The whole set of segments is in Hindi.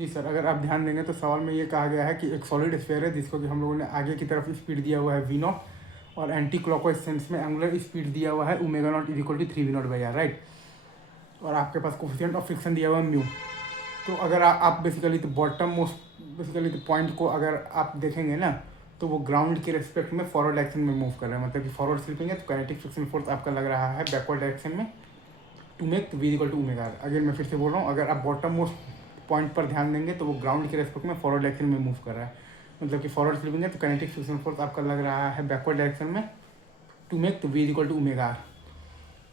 जी सर, अगर आप ध्यान देंगे तो सवाल में ये कहा गया है कि एक सॉलिड स्फीयर है जिसको कि हम लोगों ने आगे की तरफ स्पीड दिया हुआ है वी नॉट, और एंटी क्लॉकवाइज सेंस में एंगुलर स्पीड दिया हुआ है omega naught is equal to 3v0/r, right. और आपके पास कोफिशिएंट ऑफ फ्रिक्शन दिया हुआ है म्यू। तो अगर आप बेसिकली तो बॉटम मोस्ट बेसिकली तो पॉइंट को अगर आप देखेंगे ना, तो वो ग्राउंड के रिस्पेक्ट में फॉरवर्ड डायरेक्शन में मूव कर रहा है, मतलब कि फॉरवर्ड स्लिपिंग है तो काइनेटिक फ्रिक्शन फोर्स आपका लग रहा है बैकवर्ड डायरेक्शन में to make v equal to omega R. Again मैं फिर से बोल रहा हूँ, अगर आप बॉटम मोस्ट पॉइंट पर ध्यान देंगे तो वो ग्राउंड के रेस्पेक्ट में फॉरवर्ड डायरेक्शन में मूव कर रहा है, मतलब कि फॉरवर्ड स्लिपिंग है तो काइनेटिक फ्रिक्शन फोर्स आपका लग रहा है बैकवर्ड डायरेक्शन में to make v equal to omega R.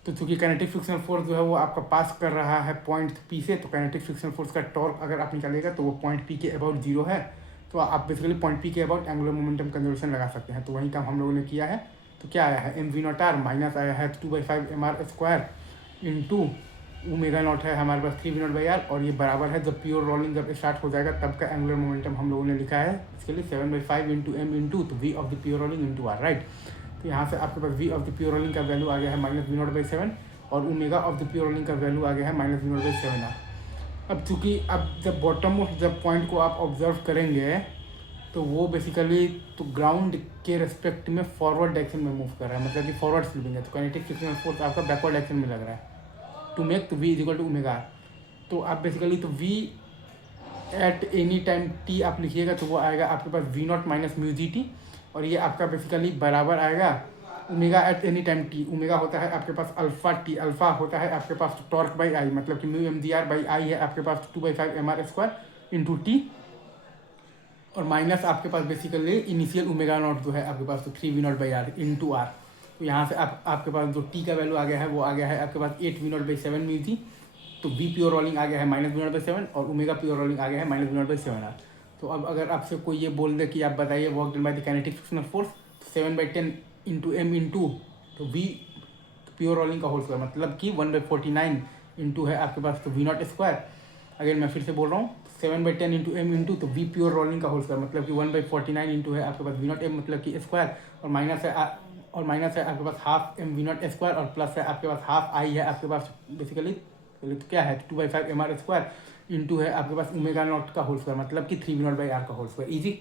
तो चूंकि काइनेटिक फ्रिक्शन फोर्स जो है वो आपका पास कर रहा है पॉइंट पी से, तो काइनेटिक फ्रिक्शन फोर्स का टॉर्क अगर आप निकालेगा तो वो पॉइंट पी के अबाउट जीरो है, तो आप बेसिकली पॉइंट पी के अबाउट एंगुलर मोमेंटम कंजर्वेशन लगा सकते हैं। तो वही काम हम लोगों ने किया है। तो क्या आया है, mv0r माइनस आया है 2/5 mr² इंटू ओमेगा नॉट है हमारे पास 3v0/r, और ये बराबर है जब प्योर रोलिंग जब स्टार्ट हो जाएगा तब का एंगुलर मोमेंटम हम लोगों ने लिखा है इसके लिए 7/5 इंटू m इंटू तो v of the pure rolling into r, right. तो यहाँ से आपके पास v of the pure rolling का वैल्यू आ गया है -v0/7 और omega of the pure rolling का वैल्यू आ गया है -v0/7r। अब चूंकि अब जब बॉटम मोस्ट जब पॉइंट को आप ऑब्जर्व करेंगे तो वो बेसिकली तो ग्राउंड के रेस्पेक्ट में फॉरवर्ड डायरेक्शन में मूव कर रहा है, मतलब कि फॉरवर्ड स्लिपिंग है, तो काइनेटिक फ्रिक्शन फोर्स आपका बैकवर्ड डायरेक्शन में लग रहा है टू मेक तो v is equal to omega R. तो आप बेसिकली तो v at any time t आप लिखिएगा तो वो आएगा आपके पास v0 minus mu g t, और ये आपका बेसिकली बराबर आएगा omega at any time t. Omega होता है आपके पास अल्फा टी, अल्फा होता है आपके पास टॉर्क बाई आई, मतलब कि mu m g R by I है आपके पास 2/5 mr² इंटू टी, और माइनस आपके पास बेसिकली इनिशियल ओमेगा नॉट जो है आपके पास तो 3v0/r इंटू आर। तो यहाँ से आपके पास जो टी का वैल्यू आ गया है वो आ गया है आपके पास 8v0/7 म्यू जी। तो वी प्योर रोलिंग आ गया है -v0/7 और ओमेगा प्योर रोलिंग आ गया है -v0/7r। तो अब अगर आपसे कोई ये बोल दे कि आप बताइए work done by the kinetic frictional force, 7/10 into m into तो वी प्योर रोलिंग का होल स्क्वायर, मतलब कि 1/49 इंटू है आपके पास तो v0²। अगर मैं फिर से बोल रहा हूँ 7/10 इंटू m इंटू तो वी प्योर रोलिंग का होल स्क्वायर, मतलब कि 1/49 इंटू है आपके पास v0m, मतलब कि स्क्वायर, और माइनस है आपके पास हाफ m v0² और प्लस है आपके पास हाफ आई है आपके पास बेसिकली तो क्या है 2/5 mr² इंटू है आपके पास ओमेगा नॉट का होल स्क्वायर, मतलब कि 3v0/r का होल स्क्वायर। इजी।